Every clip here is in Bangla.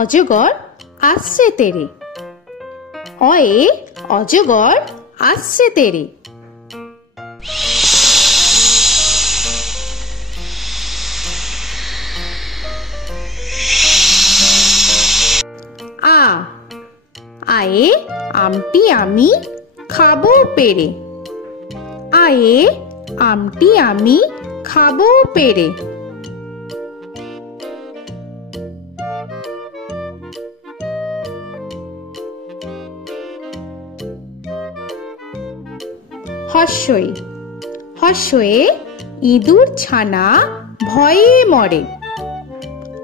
অজগর আসছে তেরে। অয়ে অজগর আসছে তেরে। আ আয়ে আমটি আমি খাবো পেরে। আয়ে আমটি আমি খাবো পেরে। হর্ষই হর্ষয়ে ইঁদুর ছানা ভয়ে মরে।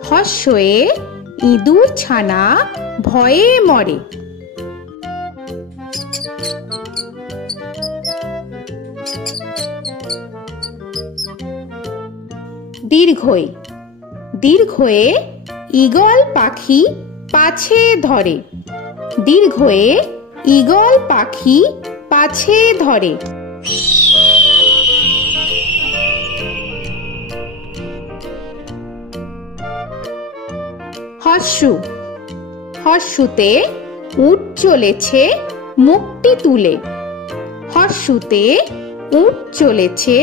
হর্ষয়ে ইঁদুর ছানা ভয়ে মরে। দীর্ঘই দীর্ঘয়ে ঈগল পাখি পাছে ধরে। দীর্ঘয়ে ঈগল পাখি পাছে ধরে। হর্ষু হর্ষুতে উট চলেছে মুখটি তুলে। হর্ষুতে উট চলেছে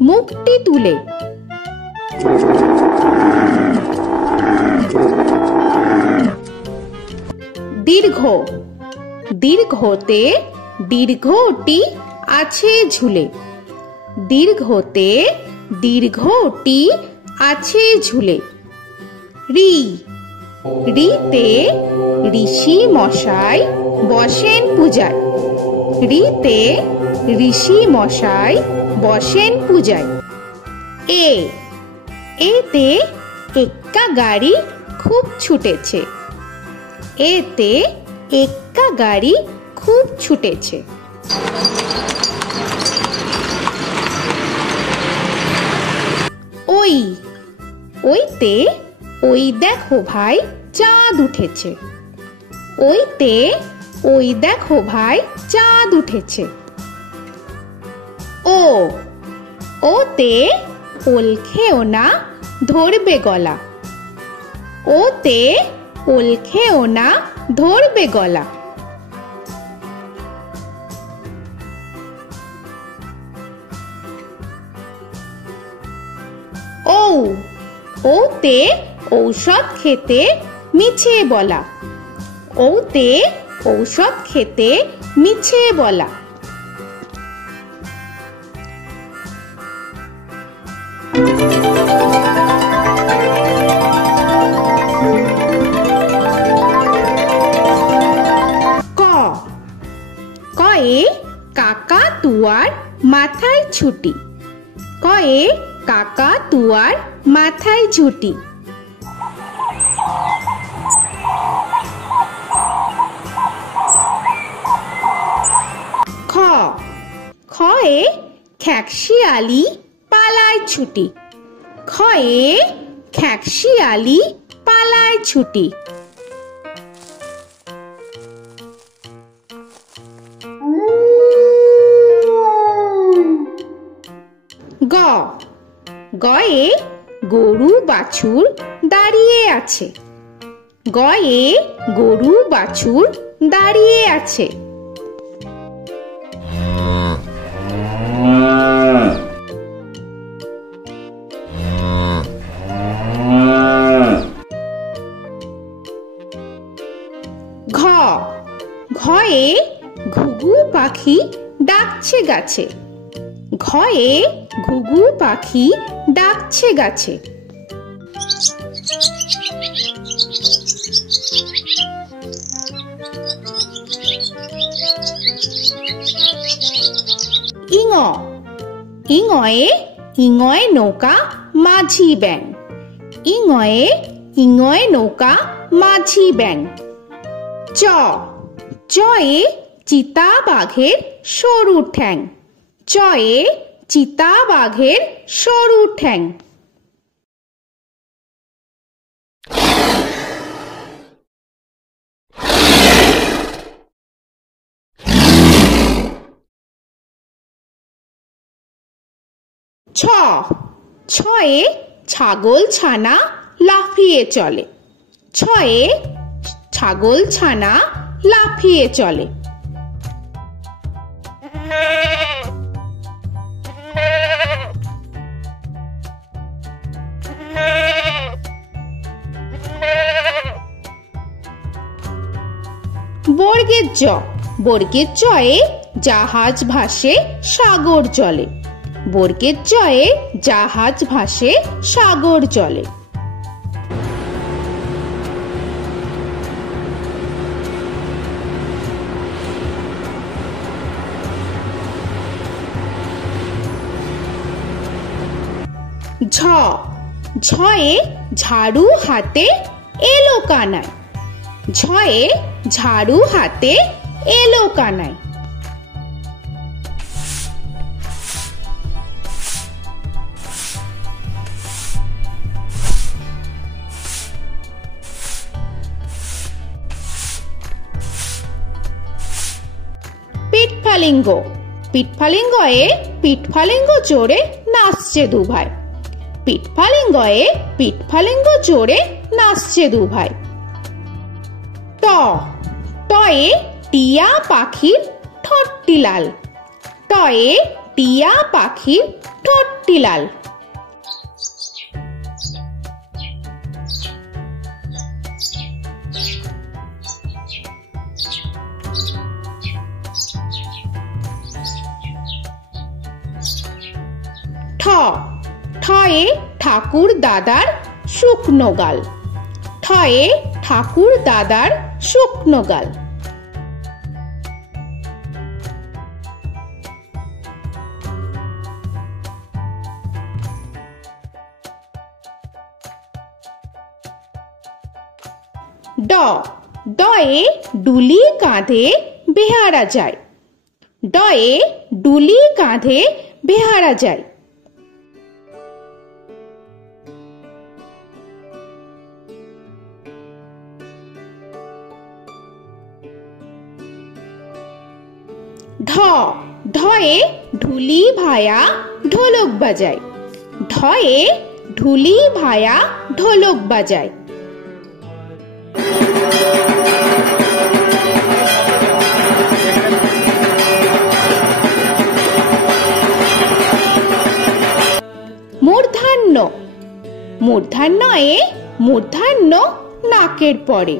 মুখটি তুলে। দীর্ঘ দীর্ঘতে দীর্ঘটি আছে ঝুলে। দীর্ঘতে দীর্ঘটি আছে ঝুলে। রি রিতে ঋষি মশাই বসেন পূজায়। রিতে ঋষি মশাই বসেন পূজায়। এ এতে এক্কা গাড়ি খুব ছুটেছে। এতে এক্কা গাড়ি খুব ছুটেছে। ওই ওইতে ওই দেখো ভাই চাঁদ উঠেছে। ওইতে ওই দেখো ভাই চাঁদ উঠেছে। ও ওতে ওল খেও না ধরবে গলা। ওতে ওল খেও না ধরবে গলা। ও ওতে ঔষধ খেতে মিছে বলা। ওতে ঔষধ খেতে মিছে বলা। ক কয়ে কাকাতুয়ার মাথায় ছুটি। কয়ে কাকাতুয়ার মাথায় ঝুঁটি। খ খয়ে খ্যাকশিয়ালি পালায় ছুটি। খয়ে খ্যাকশিয়ালি পালায় ছুটি। গ গয়ে গরু বাছুর দাঁড়িয়ে আছে। গয়ে গরু বাছুর দাঁড়িয়ে আছে। ঘ ঘয়ে ঘুঘু পাখি ডাকছে গাছে। ঘয়ে ঘুঘু পাখি ডাকছে গাছে। ইঙ ইঙয়ে ইঙয়ে নৌকা মাঝি ব্যাং। ইঙয়ে ইঙয়ে নৌকা মাঝি ব্যাং। চ চয়ে চিতা বাঘের সরু ঠ্যাং। চয়ে চিতা বাঘের সরু ঠ্যাং। ছ ছয়ে ছাগল ছানা লাফিয়ে চলে। ছয়ে ছাগল ছানা লাফিয়ে চলে। বর্গের জ। বর্গের জয়ে জাহাজ ভাসে সাগর জলে। বর্গের জয়ে জাহাজ ভাসে সাগর জলে। ঝ। ঝয়ে ঝাড়ু হাতে এলো কানাই। ঝয়ে ঝাড়ু হাতে এলো কানাই। পিঠফালিঙ্গ। পিঠফালিঙ্গয়ে পিঠফালিঙ্গ চড়ে নাচছে দুভাই। পিঠফালিঙ্গয়ে পিঠফালিঙ্গ চড়ে নাচছে দুভাই। ট। টয়ে টিয়া পাখির ঠোঁটটি লাল। টয়ে টিয়া পাখির ঠোঁটটি লাল। ঠ। ঠয়ে ঠাকুর দাদার শুকনো গাল। ঠয়ে ঠাকুর দাদার শুকনো গাল। ড। ডয়ে ডুলি কাঁধে বেহারা যায়। ডয়ে ডুলি কাঁধে বেহারা যায়। ঢ। ঢয়ে ঢুলি ভায়া ঢোলক বাজায়। ঢয়ে ঢুলি ভায়া ঢোলক বাজায়। মূর্ধন্য। মূর্ধন্যয়ে মূর্ধন্য নাকের পরে।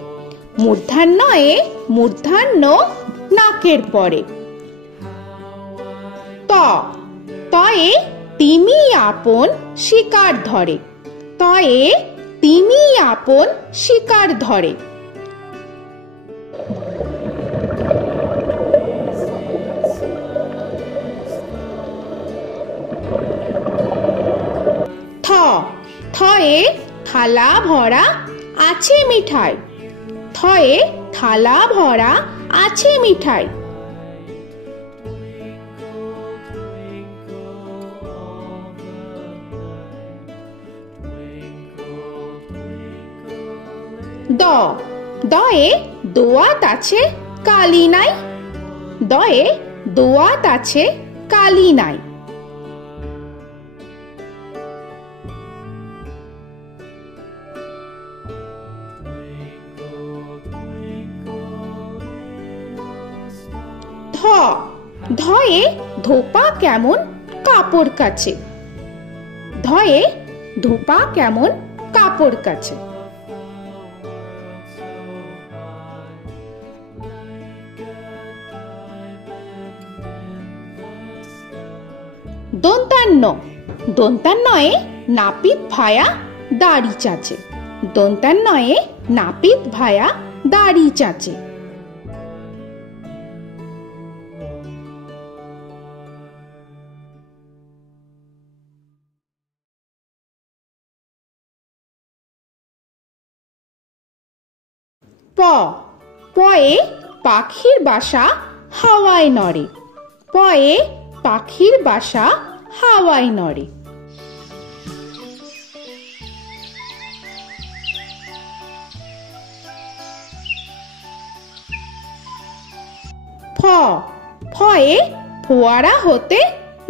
মূর্ধন্যয়ে মূর্ধন্য নাকের পরে। ত। তয়ে তিমি আপন শিকার ধরে। তয়ে তিমি আপন শিকার ধরে। থ। থয়ে থালা ভরা আছে মিঠাই। থয়ে থালা ভরা আছে মিঠাই। দ। দয়ে দোয়াত আছে কালি নাই। দয়ে দোয়াত আছে কালি নাই। ধ। ধয়ে ধোপা কেমন কাপড় কাছে। ধয়ে ধোপা কেমন কাপড় কাছে। দন্তান্ন। দন্তান্নয়ে নাপিত ভায়া দাড়ি চাচে। দন্তান্নয়ে নাপিত ভায়া দাড়ি চাচে। প। পয়ে পাখির বাসা হাওয়ায় নড়ে। পয়ে পাখির বাসা হাওয়ায় নড়ে। ফ। ফয়ে ফোয়ারা হতে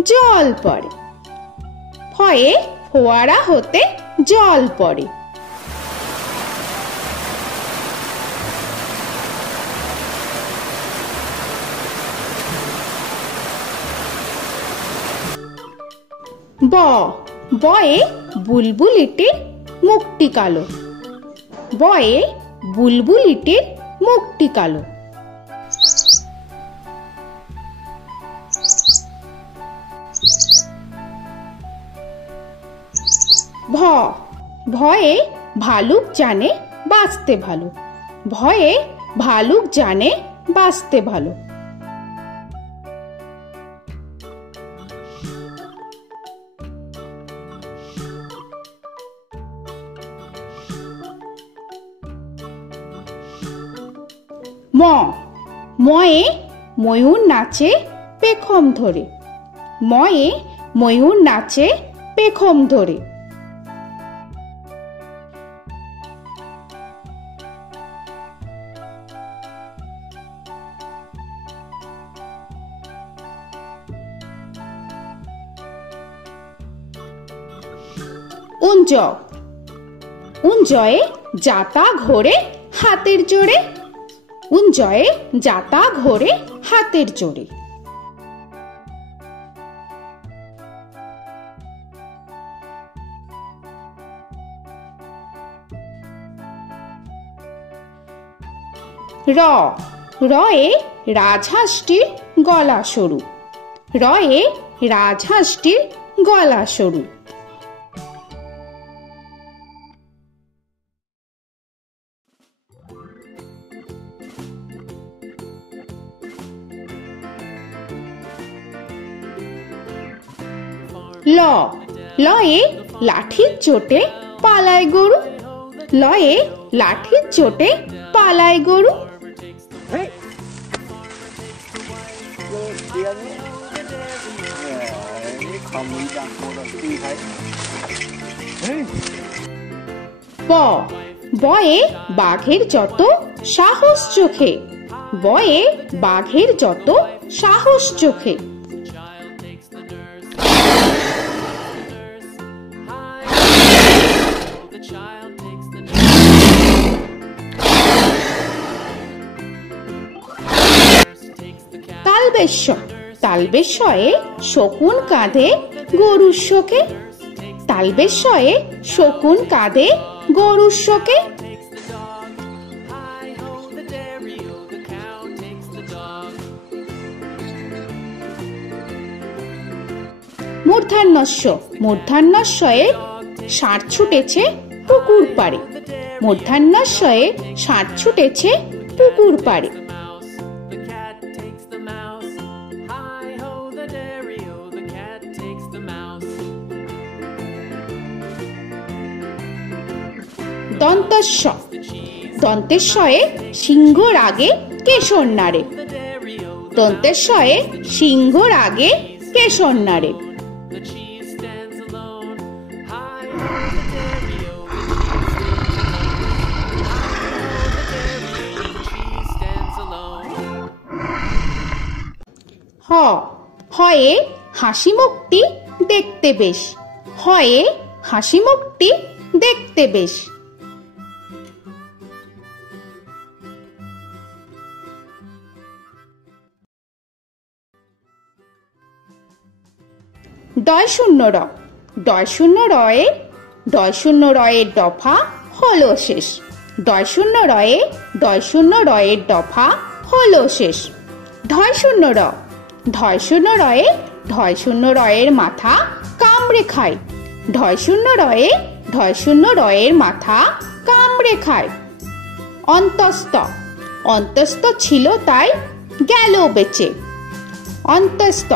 জল পড়ে। ফয়ে ফোয়ারা হতে জল পড়ে। ব বয়ে বুলবুলিটির মুখটি কালো। বয়ে বুলবুলিটির মুখটি কালো। ভ ভয়ে ভালুক জানে বাঁচতে ভালো। ভয়ে ভালুক জানে বাঁচতে ভালো। ম ময়ে ময়ূর নাচে পেখম ধরে। ময়ে ময়ূর নাচে পেখম ধরে। উঞ্জ উঞ্জয়ে যাতা ঘোরে হাতের জোরে। উঞ্জয়ে যাতা ঘোরে হাতের জোরে। র রয়ে রাজহাঁসটির গলা সরু। রয়ে রাজহাঁসটির গলা সরু। ল লয়ে লাঠির চোটে পালায় গরু। লয়ে লাঠির চোটে পালায় গরু। ব বয়ে বাঘের যত সাহস চোখে। বয়ে বাঘের যত সাহস চোখে। তালবেশ্য তালবেশ্যয়ে শকুন কাঁধে গরুর শোকে। তালবেশ্যয়ে শকুন কাঁধে গরুর শোকে। মূর্ধন্যস্য মূর্ধন্যস্বয়ে ষাঁড় ছুটেছে পুকুর পাড়ে। মূর্ধন্যস্বয়ে ষাঁড় ছুটেছে পুকুর পাড়ে। দন্তস্ব দন্তেশ্বয়ে সিংহর আগে কেশর নাড়ে। দন্তেশ্বয়ে সিংহর আগে কেশর নাড়ে। হ হয়ে হাসি মুখটি দেখতে বেশ। হয়ে হাসি মুখটি দেখতে বেশ। ডয় শূন্য র ডয় শূন্য রয়ে ডয় শূন্য রয়ের দফা হলো শেষ। ডয় শূন্য রয়ে ডয় শূন্য রয়ের দফা হলো শেষ। ঢয় শূন্য র ঢয় শূন্য রয়ে ঢয় শূন্য রয়ের মাথা কামড়ে খায়। ঢয় শূন্য রয়ে ঢয় শূন্য রয়ের মাথা কামড়ে খায়। অন্তস্থ অন্তস্থ ছিল তাই গেল বেঁচে। অন্তস্থ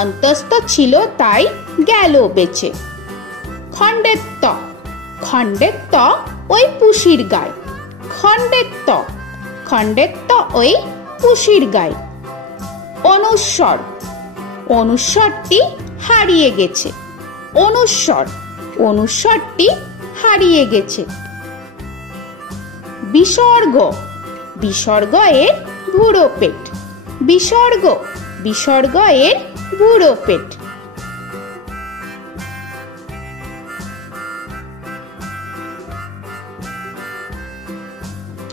অন্তস্থ ছিল তাই গেল বেঁচে। খণ্ডেত্ব খণ্ডেত্ব ওই পুষির গায়। খণ্ডেত্ব খণ্ডেত্ব ওই পুষির গায়। অনুস্বর অনুস্বরটি হারিয়ে গেছে। অনুস্বর অনুস্বরটি হারিয়ে গেছে। বিসর্গ বিসর্গ এর বুড়ো পেট। বিসর্গ বিসর্গ এর বুড়ো পেট।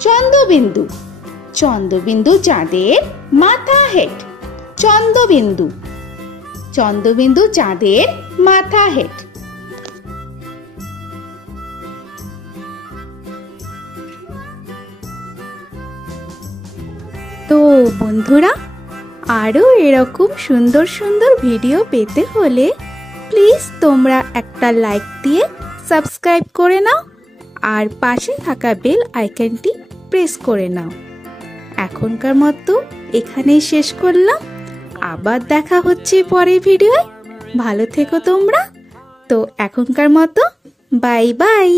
চন্দ্রবিন্দু চন্দ্রবিন্দু চাঁদের মাথা হেট। চন্দ্রবিন্দু চন্দ্রবিন্দু চাঁদের মাথা হেট। তো বন্ধুরা, আরও এরকম সুন্দর সুন্দর ভিডিও পেতে হলে প্লিজ তোমরা একটা লাইক দিয়ে সাবস্ক্রাইব করে নাও আর পাশে থাকা বেল আইকনটি প্রেস করে নাও। এখনকার মতো এখানেই শেষ করলাম, আবার দেখা হচ্ছে পরের ভিডিওয়। ভালো থেকো তোমরা। তো এখনকার মতো বাই বাই।